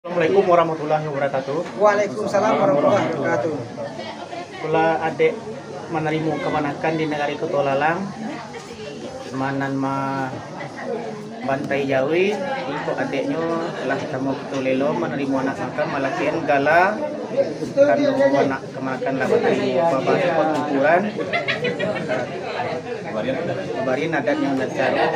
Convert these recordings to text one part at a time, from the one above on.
Assalamualaikum warahmatullahi wabarakatuh. Waalaikumsalam warahmatullahi wabarakatuh. Kula adik menerima kemenakan di negara Kutolalang, manan Bantai Jawi. Untuk adiknya telah ketemu Kutolelo menerima anak makan malakian gala kandung anak kemenakan lah menerima bapak support ukuran. Kabarin adatnya nacaro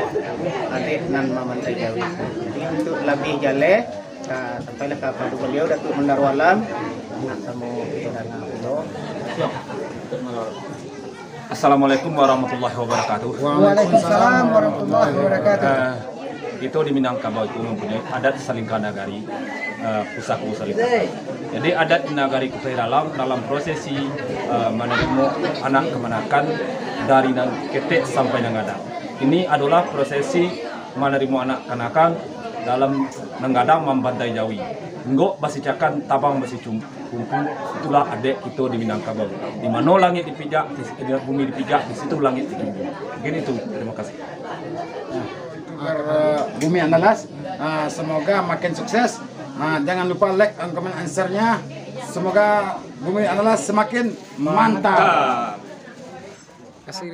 adik nan Bantai Jawi. Jadi untuk lebih jale sampailah ke padu beliau Datuk Mendarwalam ketemu dengan beliau. Assalamualaikum warahmatullahi wabarakatuh. Waalaikumsalam warahmatullahi wabarakatuh. Itu di Minangkabau itu mempunyai adat Salingka Nagari, Pusako Salingka. Jadi adat Nagari Kutai dalam prosesi menerima anak kemenakan dari nang ketek sampai nang ada. Ini adalah prosesi menerima anak kemenakan dalam nenggadang Membantai Jawi. Enggok basi cakan tabang basi kumpul, itulah adik itu di Minangkabau. Di mana langit dipijak, di bumi dipijak, di situ langit ditumbuh. Mungkin itu. Terima kasih. Bumi Andalas, semoga makin sukses. Jangan lupa like dan komen answernya. Semoga Bumi Andalas semakin mantap. Kasih.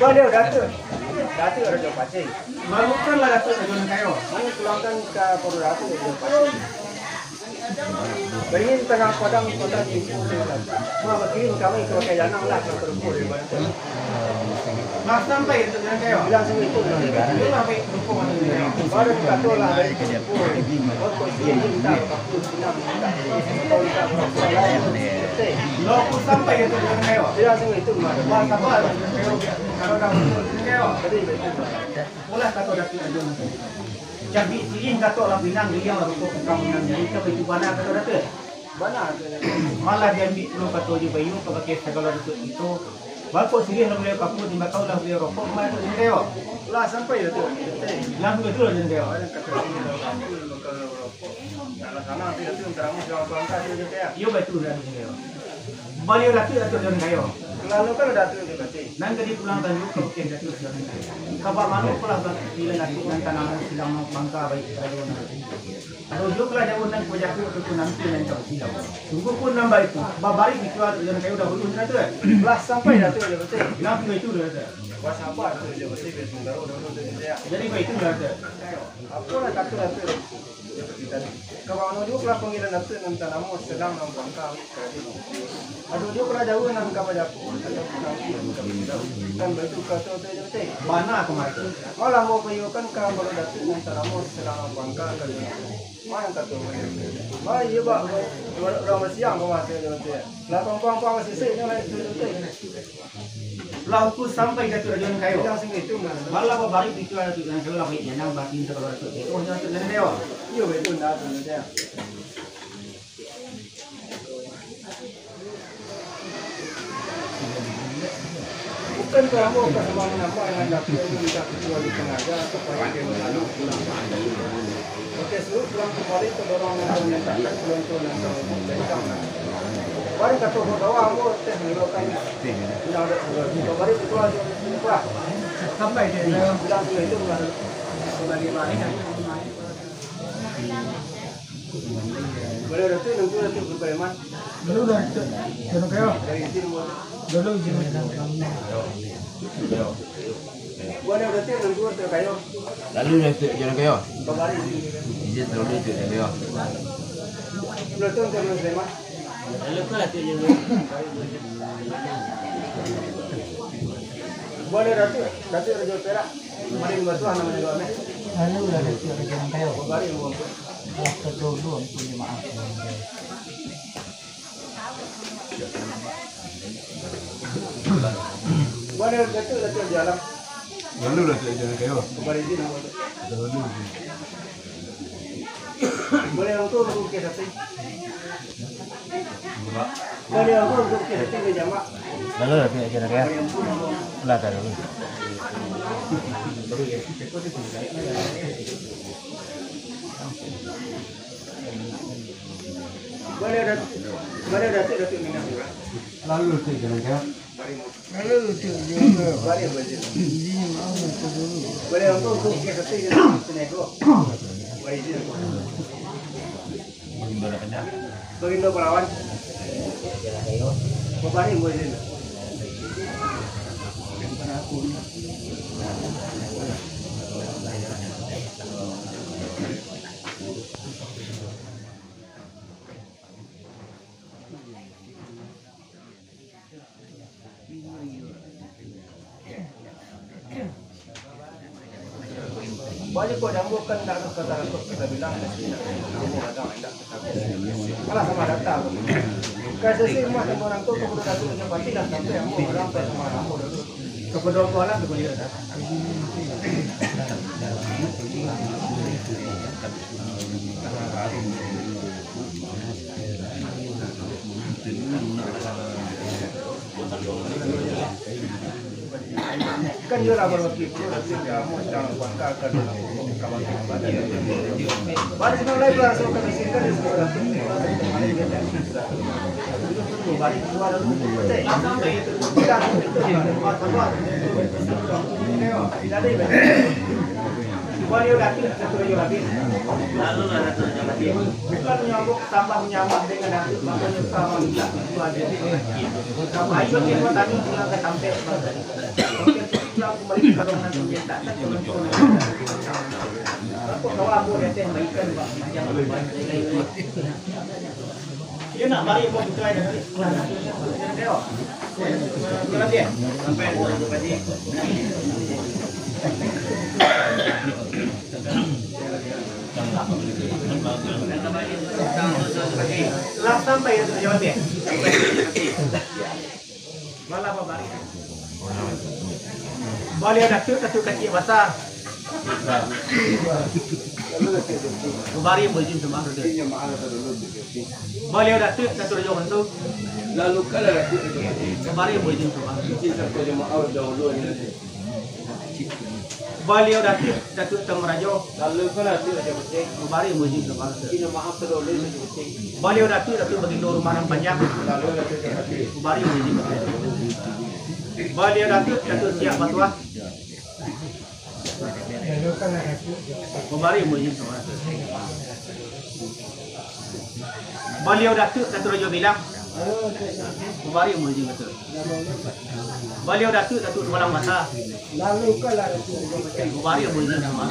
Boleh Datuk. Datuk Raja Pacing. Malukanlah Datuk Raja kayo. Mana pulangkan ke Puru Datuk Raja Pacing. Beringin tengah padang kota Timur. Mau berkirim kami ke pakai janang lah ke Perpur. Mas sampai itu dengan kayo. Bilang semua itu. Itu sampai dukung Baru kita tolak dari Perpur. Kau sih minta waktu senang minta. Kau minta berapa? Lo pun sampai itu dengan kayo. Bilang semua itu. Mas apa kayo kalau dah betul kayo. Jadi betul. Mulai kata Datuk Raja. Jadi sini kata lah binang dia lah untuk kamu jadi kita itu mana kata Datuk. Mana? Malah dia ambil perlu kata je bayu ke pakai segala itu. Bapak sini nak beli kapur di bakau lah beli rokok mana tu dia. Lah sampai itu. Yang betul dia dia. Kalau sana tidak tu terang jangan bangka dia dia. Yo betul dia. Balik Datuk dia kayo. Lalu kan Datuk dia pasti. Nang kadi pulang dan yuk ke Datuk dia kayo. Kabar mana pula bila Datuk nan tanah silang bangka baik radio na. Aduh yuk lah jauh nang pojak tu nanti nang kau silang. Tunggu pun nambah itu. Babari bicara dia kayo dah belum tu. Lah sampai Datuk dia pasti. Kenapa itu dia? Wah sampai dia pasti betul dulu dia. Jadi baik itu dia. Apa lah Datuk Datuk. Kalau anu juga lah panggilan Datuk nang tanamo sedang nang bangka. Aduh juga lah jauh nang kapal Japu. Kan betul kata tu je betul. Mana kemarin? Malah mau payukan ke baru Datuk nang tanamo sedang nang bangka kan. Mana kata tu? Mana iya pak? Orang siang kau masih je betul. Lah pang sisi ni lah itu betul. Lampu sampai Datuk Raja kayo. Bilang sini itu mana? Malah babari bicara Datuk Raja kayo lah baik jangan batin terlalu Datuk. Itu hanya Datuk Raja kayo. Iya betul Datuk dia. Bukan kamu ke semua nama yang Datuk itu minta kecuali tenaga supaya dia lalu pulang. Oke, seluruh pulang kembali ke dorong yang menyatakan pulang tu nanti dari kamu. Baru kata bawa aku teh melakukan bilang ada sudah. Baru itu aja pula. Sampai dia Bilang itu bukan bagaimana. Boleh Datuk nanti Datuk berpeman. dulu Datuk Raja kayo. Dari timur. Dulu jangan Boleh Datuk nanti Datuk kayo. Lalu Datuk Raja kayo. Kembali. Izin terlalu Datuk Raja kayo. Datuk terus Sleman. Boleh Datuk Raja Perak. Mari bertuah namanya doa ni. Lalu Datuk Raja kayo. Kembali uang. Waktu dulu untuk jemaah. Boleh Datuk jalan. Lalu Datuk Raja kayo. Kembali di nama. Boleh untuk ke hati. Boleh untuk ke hati ke jamaah. Lalu Datuk Raja kayo. Lah dulu. Boleh Datuk minat. Lalu Datuk Raja kayo. Boleh boleh. Boleh untuk ke hati ke nego. Boleh di. Bagindo Palawan. Bapaknya boleh. Banyak kau jambukan tak kata kita bilang kamu ada enggak malah sama data. Kasi sih mah orang tu perlu data yang pasti dah sampai yang orang sampai sama kamu dulu. Kepada orang tu boleh dah. Kan dia lah baru kamu sedang bangkakan kawan kawan. Baru senang lagi lah so kami sini kan sudah balik keluar dulu. Kita Beliau datang satu raja lagi. Lalu lah satu raja lagi. Bukan menyambut tambah menyambut dengan nanti makanya sama tidak itu aja. Ayo kita tadi pulang ke sampai. Pulang kembali ke rumah nanti tak tak aku tahu aku dah tengok ikan pak macam dia nak balik mau buka dah nanti. Tengok. Jalan dia. Sampai pagi. Lah sampai jalan dia. Malah apa balik? Boleh ada tu kecil besar. Bari berjin sama ada. Boleh ada tu satu jauh tu. Lalu kalau ada Bari berjin sama. satu jemaah dahulu ni. Boleh ada tu satu tengah rajo. Lalu kalau ada betul. Bari berjin sama. Ini maaf dahulu ni betul. Boleh ada tu satu bagi dua rumah yang panjang. Lalu ada betul. Bari berjin. Boleh ada tu satu siap batuah. Kembali mujib sama. Beliau datuk satu raja bilang. Kembali mujib betul. Beliau datuk satu malam masa. Lalu kalau ada Kembali mujib sama.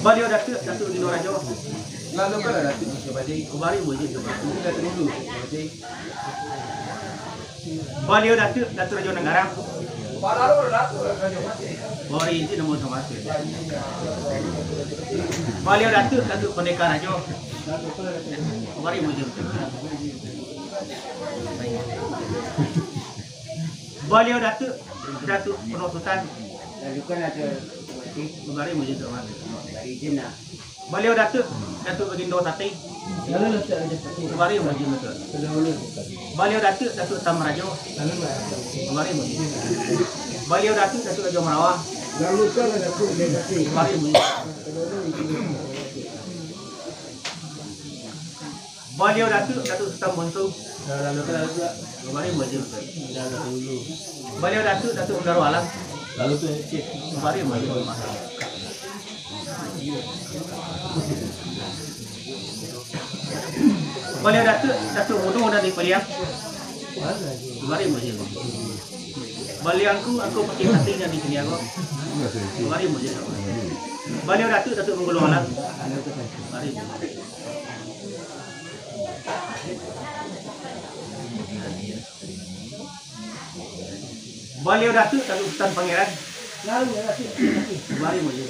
Beliau datuk satu di raja. lalu kalau ada badi Kembali mujib sama. kita dulu badi Beliau datuk raja negara. Baru datuk Bori itu nombor sama. Beliau datuk pendekar raja. Kembali mujib. Beliau datuk penuh sultan. lalu kan ada Kembali mujib sama. izin nak Beliau datuk bagindo sate. lalu letak aja Kembali mujib betul. Beliau datuk tamrajo. Kembali mujib. Beliau datuk raja Merawah. lalu kalau ada delegasi Kembali mujib. Beliau datuk Sultan Bonsu. lalu kalau ada Kembali mujib betul. Beliau datuk Undaru Alam. lalu tu cek Kembali mujib. Beliau datuk Mudu dari Periang. Kembali mujib. Beliau aku pakai hatinya di sini aku. Kembali mujib. Beliau datuk Menggulu Alam. Kembali. Beliau datuk Sultan Pangeran. Kembali mujib.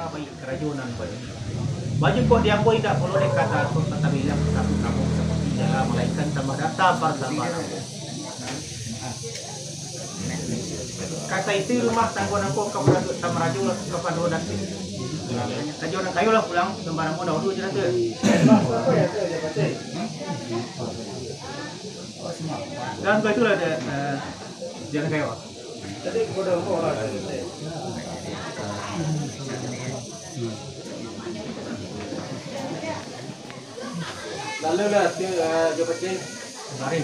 Baik kerajunan baju kok dia koi tak perlu kata aku kata bilang satu kamu seperti dalam malaikat tambah data sabar. Kata itu rumah tanggungan aku kamu datuk tamaraju kepada roda. Kajuan kayu lah pulang sembarang pun dahulu je nanti. Dan kau itulah ada jangan kayu. tadi bodoh orang lalu lah tu jabatan Kemarin.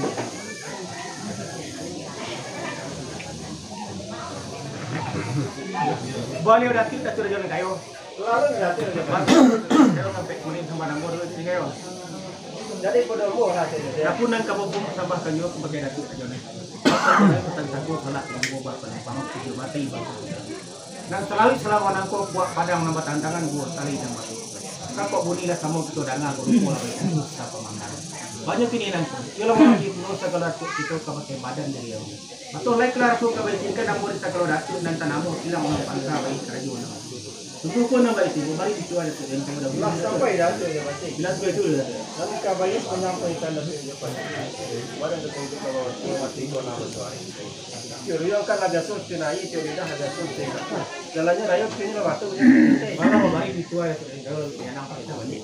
Boleh udah kita sudah jalan kayu. lalu jatuh Kayu sampai kuning sama nambah dulu di kayu. jadi bodoh orang saja Aku nang kabupung sampah kayu sebagai datuk kajuan. Tentang sagu salah yang buat penumpang tujuh mati bang. Dan selalu selama nangko buat padang nambah tantangan buat tali nambah. Kapok bunyi lah sama kita dangan berupa lah siapa mandan. Banyak ini nangko. Kalau orang itu segala itu kepakai badan dari yang. Atau like lah aku kebajikan namun segala datuk dan tanamu hilang orang bangsa baik kajuan. Tunggu pun nama itu, mari itu ada yang kamu dah lah sampai jatuh jabatan bila sudah itu dah. lalu kabarnya penyampaikan lebih jabatan badan tu untuk kalau mati kau nak bersuara teori yang kan ada sosial naik teori dah ada sosial jalannya rakyat sini lah batu Mana mau mari itu ada yang kalau yang nampak itu banyak.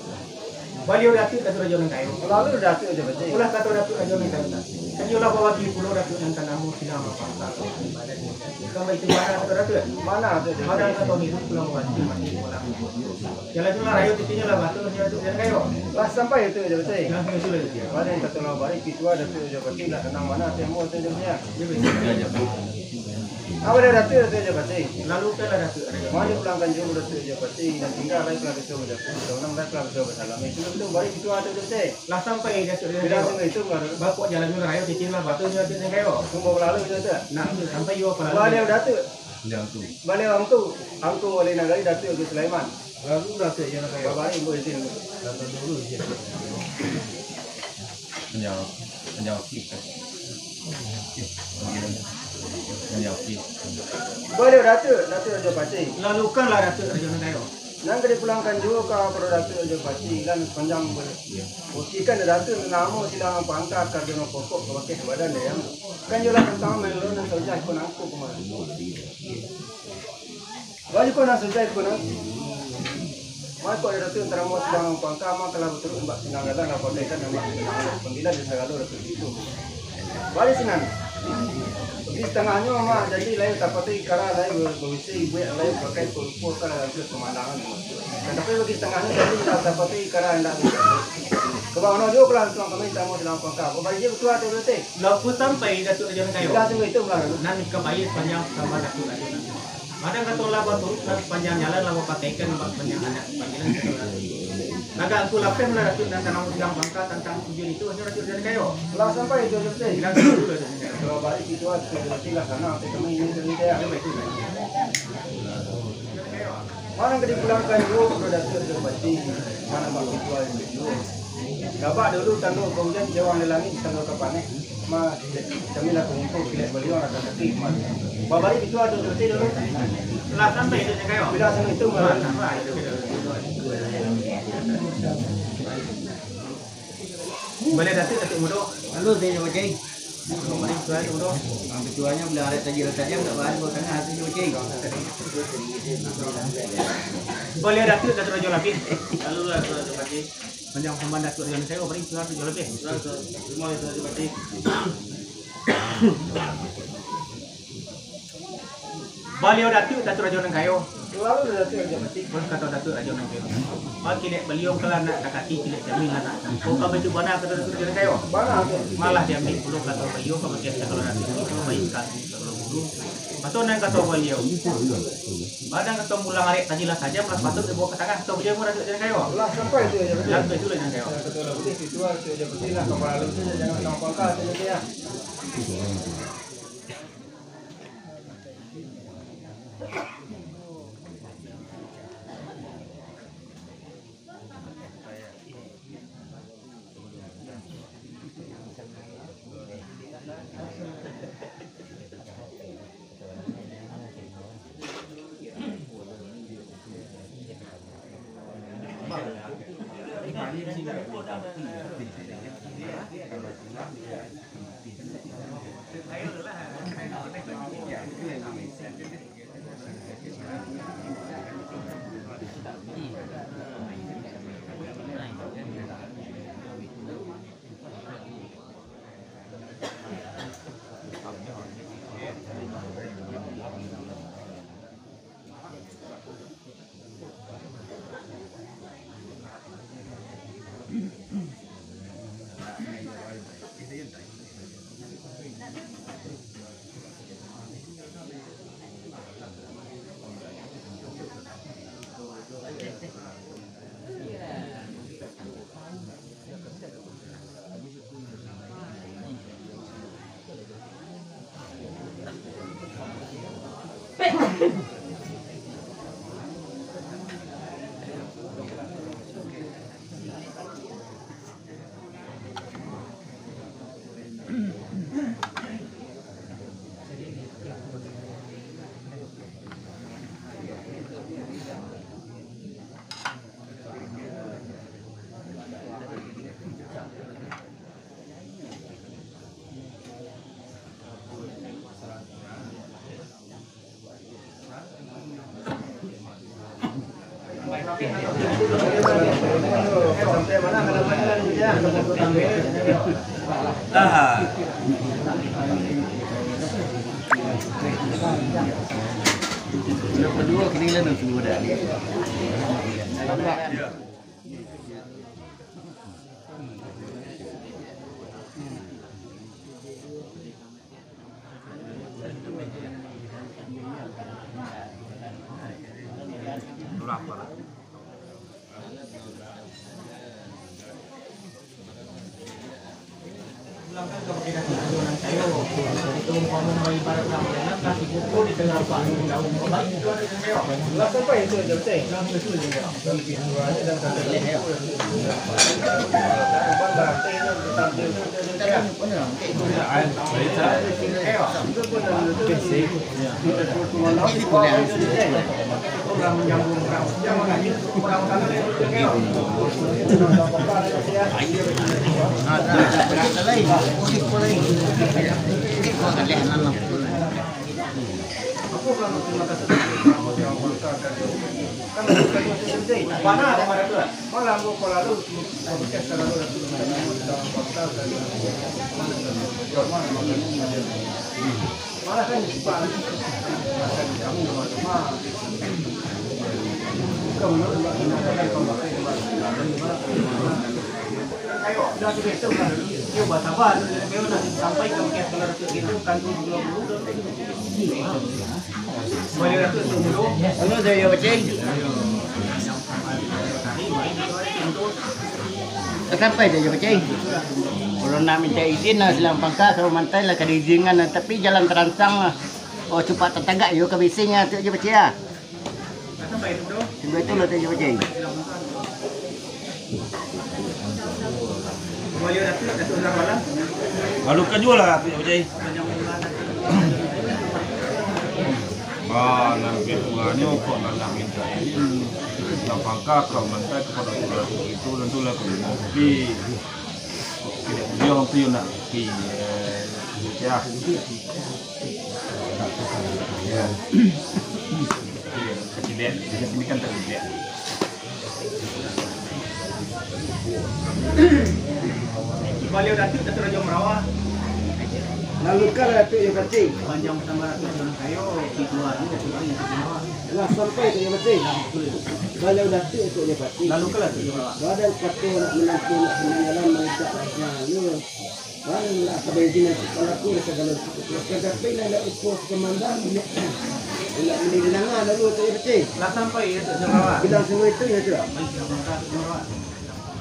Baliau Datuk Raja ng kayo. Lalu Datuk aja baca. Ulah kata Datuk Raja ng kayo. Kanyo lah bawa di pulau Datuk yang tanamu silang apa. Kamu itu mana kata Datuk? Mana ada aja. Mana kata ni pulau mati mati pulang. Jalan jual rayu titinya lah batu Datuk yang kayo. Lah sampai itu aja baca. Yang itu sudah dia. Mana yang kata lah baik itu ada Datuk aja baca lah tenang mana temu aja jamnya. Apa ada Datuk aja baca. Lalu kala Datuk. Mana pulangkan jauh Datuk aja baca dan tinggal lagi pulangkan jauh Datuk. Orang dah pulangkan jauh bersalam. Itu baik itu ada baca. Lah sampai Datuk yang Bila kayo. sini itu baru. Bapak jalan jual rayu titinya lah batu Datuk yang kayo. Tunggu lalu itu aja. Nah sampai yo pala. Balik Datuk. Jangan tu. Balik angku oleh negara Datuk Agus Sulaiman. Lalu Datuk yang kayo. Bapak ibu itu. Datuk dulu je. Menjawab kita. Menjawab kita. Balik Datuk aja baca. Lalu kan lah Datuk Raja ng kayo. Nang kena pulangkan juga ke Datuk aja baca dan panjang boleh. Buktikan Datuk nama silang pangkat karena pokok pakai badan dia. Kan jelas tentang melo dan kerja ikut aku kemarin. Wajib kau nak kerja ikut aku. Mai kau Datuk antara mau silang pangkat mak kalau betul mbak sinang kata nak pakai kan mbak panggilan di segala Datuk itu. Balik sinan. Di setengahnya mama jadi lain tapati kara lain berisi ibu lain pakai pulpul kara itu pemandangan. Dan tapi bagi setengahnya jadi tapati kara hendak. Kebangunan juga pelan tuang kami tamu dalam pangkal. Bagi dia betul atau betul? Lalu sampai Datuk Raja ng kayo. Bila semua itu belang. Nanti kebaik panjang sama Datuk Raja ng kayo. Kadang kata lah batu panjang jalan lalu pakaikan panjang anak panggilan Datuk Raja. Naga aku lapar lah Datuk dan tanam silang pangkat tentang tujuan itu hanya Datuk Raja ng kayo. Belang sampai itu betul. Bilang dulu Datuk ng kayo. Kalau balik itu ada lah sana. Kami ini dari dia. Mana kena pulangkan dulu kepada Datuk Bati. Mana mak ketua itu. Dapat dulu tangguh kemudian jawang di langit tangguh ke panek. Ma kami nak kumpul pilih beliau nak kaki. Babari itu ada betul dulu. Lah sampai Datuk ng kayo. Bila semua itu boleh Datuk mudo. Lalu dia macam Boleh tuan mudo. ketuanya boleh ada tajir tajam tak bahan buat tengah hati macam. Boleh Datuk Raja lagi. Lalu Datuk Raja lagi. Panjang pemban Datuk Raja ng kayo. Beri tuan Raja lagi. Semua itu Raja lagi. Beliau Datuk Raja ng kayo. lalu Datuk aja mati. Pun kata Datuk Raja ng kayo. Oh kilik beliau kalau nak kakati kilik jamin anak. Oh kau itu mana kata Datuk Raja ng kayo. Mana ada? Malah dia ambil pulau kata beliau kalau dia kalau nanti itu baik kasih kalau dulu. Patut nang kata beliau. Badang kata mulang arek tajilah saja plus patut dibawa ke tangan kata beliau Datuk Raja ng kayo. Belah sampai itu aja betul. Yang itu Raja ng kayo. Ketua lebih itu aja betul lah kepala lu saja jangan sama pangkat saja dia. Sampai mana halaman dia? Yang kedua kini lah nak semua dah. Ulangkan keberadaan tujuan kayu. Itu umpama ibarat nama kasih buku di tengah panggung daun obat itu ada kayu. Lah sampai itu aja betul. Langsung itu je. Dan pikirannya dan kata dia. Bandar teh tampil Orang menyambung orang. Jangan lagi orang itu kayu. Ada lain. Musik pun lain. Kau akan lihat anak. Aku kan terima kasih. Kan mana ada mana tu? malah aku kalau lalu podcast kalau lalu dalam portal tadi malah kan Pak kamu cuma kamu Ayo, dah tu betul kan. Yo bahasa apa? Yo dah sampai ke kes kalau itu kan belum dulu. Boleh dah tu dulu. Ano saya baca? Sampai dia baca. Kalau nak minta izin lah Selang Pangka kalau mantai lah kada izinkan tapi jalan terancang lah. Oh cepat tetagak yo ke bisingnya tu je baca ya. Sampai itu dulu. Sebab itu lah dia baca. Boleh dah tu dah malam. Lalu kan jual lah tu Jai. Ah, nanti ulangnya kok nak minta ini. Nak pangkat kau minta kepada orang itu tentulah kau tapi dia orang tu nak pergi ya. Ya. Kecil ini kan terkecil. Boleh dah tu Raja Merawah. lalu kalau tu yang penting Panjang pertama tu dalam kayu di luar ni tu yang kedua. lah sampai tu yang penting kalau dah tu yang penting Lalu kelas tu Merawah. badan kata nak menantu nak menjalan mereka lalu barulah kebajikan kalau aku segala tapi nak ukur komandan nak mendengar lalu tu yang penting Lah sampai itu Merawah. bilang semua itu ya tu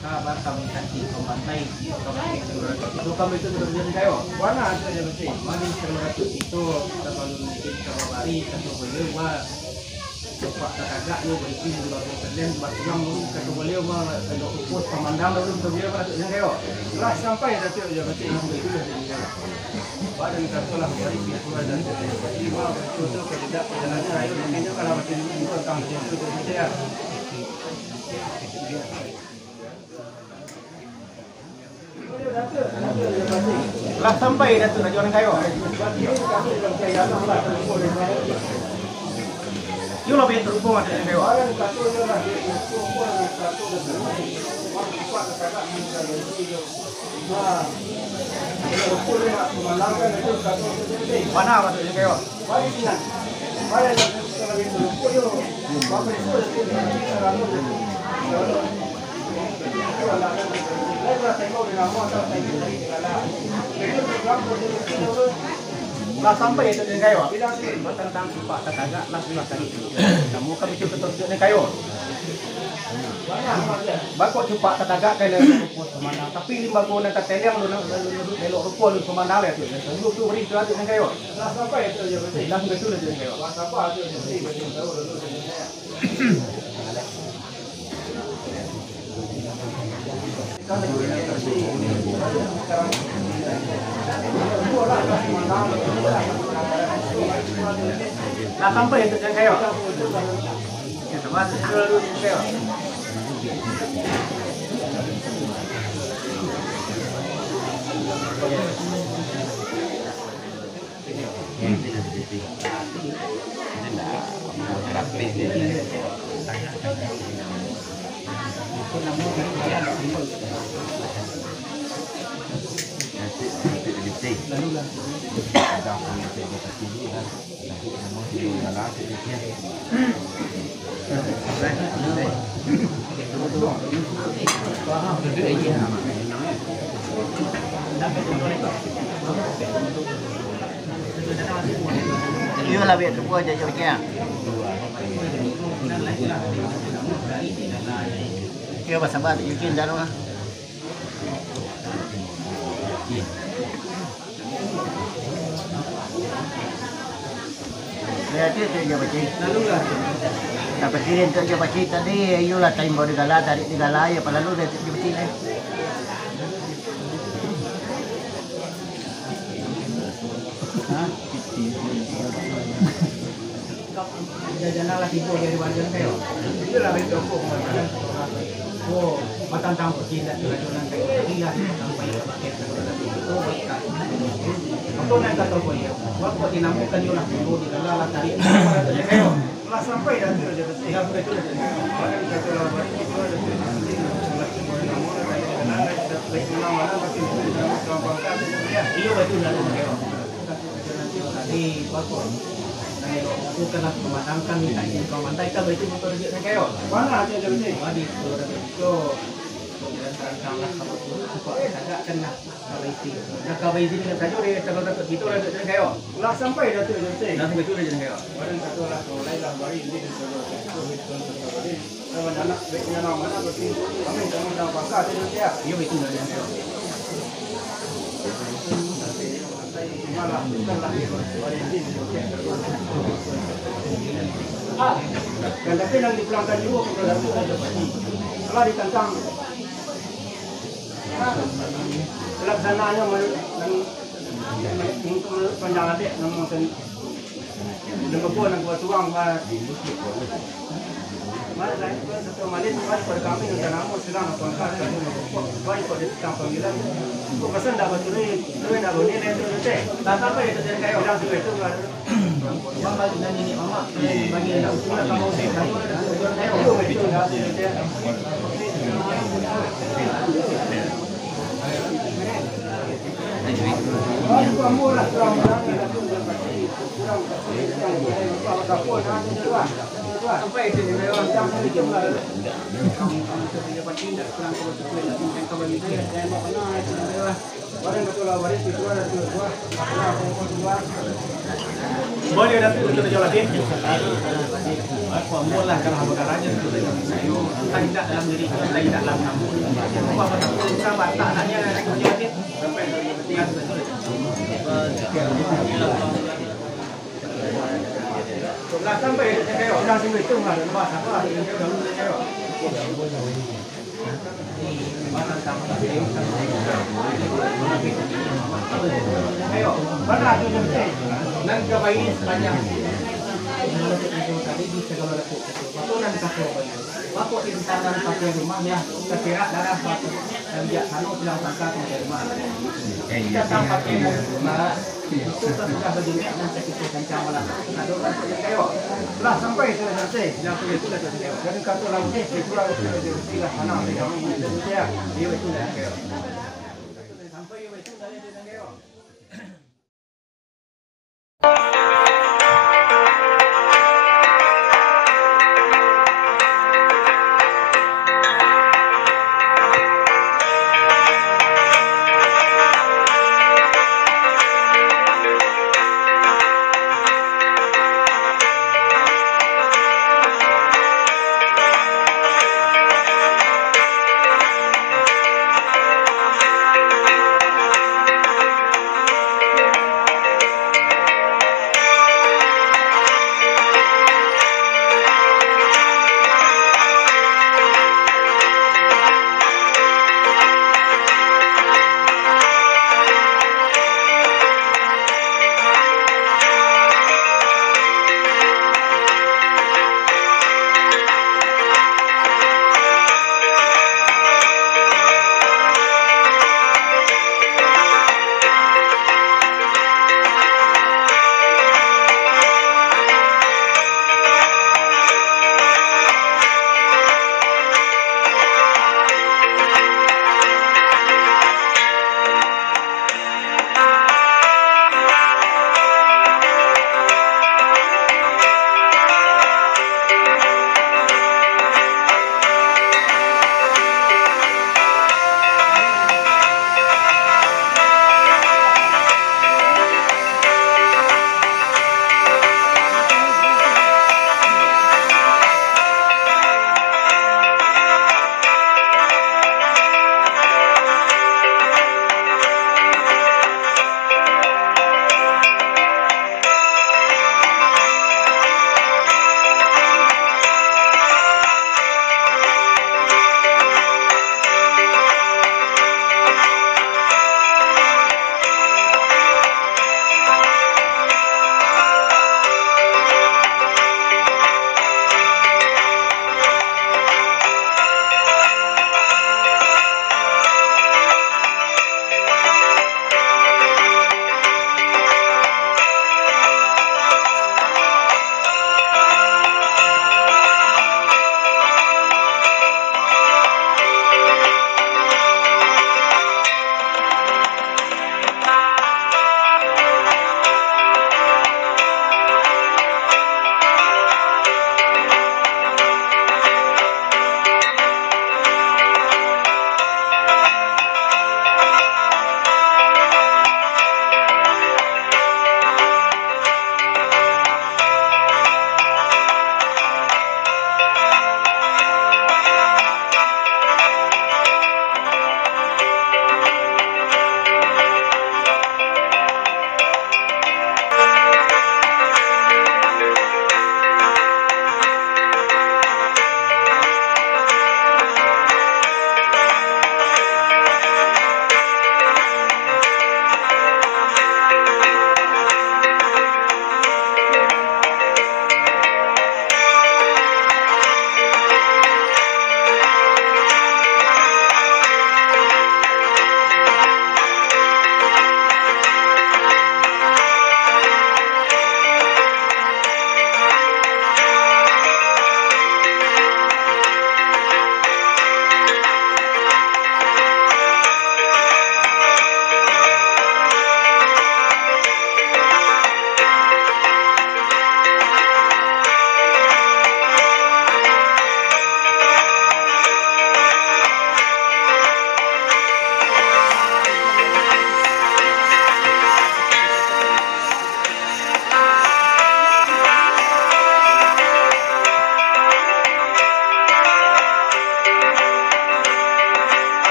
Batam kaki pembantai itu kami itu terjadi kayu. mana tu yang penting Mari terlalu itu kita kalau mungkin kalau hari kita boleh buat Bapak agak lu berisi dulu dan buat yang lu kata boleh buat kalau pos pemandang lalu kita boleh buat yang kayu. lah sampai dah tu yang penting itu pada kita sekolah dari pihak dan jadi mau betul ke tidak perjalanan ayo makanya kalau macam ini tentang itu saja Lah sampai dah tu Raja orang kayu. Yo lebih terhubung ada yang kayu. Mana apa tu yang kayu? Lah sampai itu dengan kayu. Tentang sifat tetangga lah sudah tadi. Kamu kami cuba terus dengan kayu. Bakok cuba tetangga kena rupa semana. Tapi limbago nak terteliang lu elok rupa lu semana le tu. Lu tu beri tu dengan kayu. lah sampai itu yang penting Lah betul dengan kayu. lah sampai itu yang penting betul tahu dulu Lah sampai itu dengan kayu. Sama dulu dengan kayu. Iyo lah biar semua aja jauhnya. Iyo bahasa bahasa Yukin dah lah. Lihat itu dia baca. Lalu lah. Dapat kirim tu dia baca tadi. Iyo lah time baru digala tarik digala ya. Lalu dia baca ni. Jajanan lah tipu jadi wajan kayo. Itu lah itu aku. Oh, matang tang kita jajanan kayo. Iya, sampai paket itu baik. Aku nak kata apa dia? Waktu dinamukan yo lah tipu di dalam tarik kayo. Lah sampai dah tu jadi sihat betul jadi. Orang kata lah balik itu ada Iyo betul lah kayo. Tadi bagus. Aku kena memadamkan minta izin kau mantai kan itu motor dia kayo. Mana aja jadi? Wadi itu dan terancamlah kalau tu supaya agak kena kawaisi. Nak kawaisi dengan saja dia kalau dapat gitu lah jadi kayo. Lah sampai dah tu jadi. Nanti betul jadi kayo. Orang kata lah kalau lain lah bari ini dan sebagainya. Kalau anak baiknya nama mana berarti kami jangan dah bangka tu dia. Iyo betul lah kayo. Malah bukanlah bari ini. Dan tapi yang dipulangkan juga kepada itu ada pasti. Setelah ditantang pelaksanaannya untuk panjang adik namun lembaga yang buat uang mana lain satu malis pada kami yang nama sedang pangkat baik pada tentang panggilan itu kesan dapat ini nak bunyi dan itu Tak apa itu jadi kayo. sudah itu Mama dan ini mama bagi nak usulan kamu saya kayo ada usulan kayo. itu dah kamu lah kurang Sampai itu jadi kayo. yang sedikit lah Dia pasti tidak kurang kalau sesuai dengan yang kau bagi saya. saya mau kena itu adalah barang betul lah barang itu ada tu dua Boleh dah tu kita jual lagi. Aku mula kalau hamba raja tu saya tidak dalam diri kita tidak dalam kamu. Apa apa tak sabar tak naknya aku jual lagi. Sampai yang betul. lah sampai kayo dah sampai itu lah lepas apa yang kayo dulu kayo Ayo, mana tu jadi? Nang gabay ni sepanjang. Tadi di segala laku. Waktu nang satu. Waktu di tangan pakai rumahnya, terkira darah satu. Dan dia sanu bilang tangkap di rumah. Kita sampai di rumah. Itu sudah begini nanti kita kencang malam. Aduh, kayo. lah sampai itu nanti Yang itu dah jadi. jadi kata lagu ni itu lah itu lah mana yang itu dia Dia itu dah kayo. Sampai itu dah jadi kayo.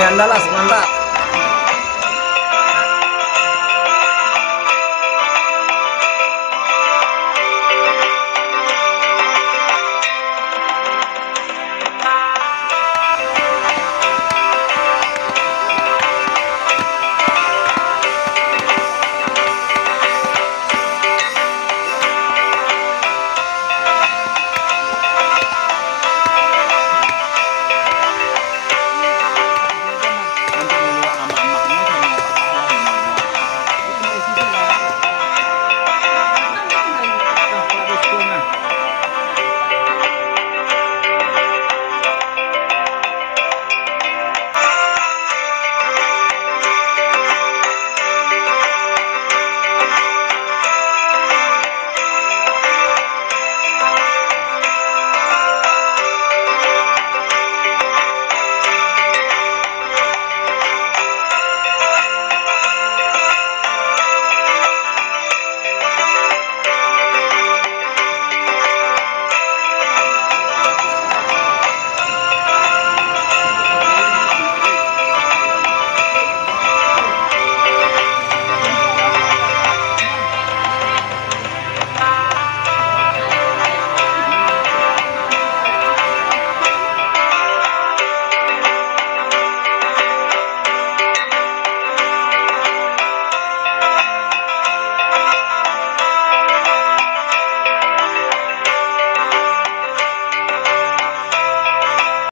Andalas mantap.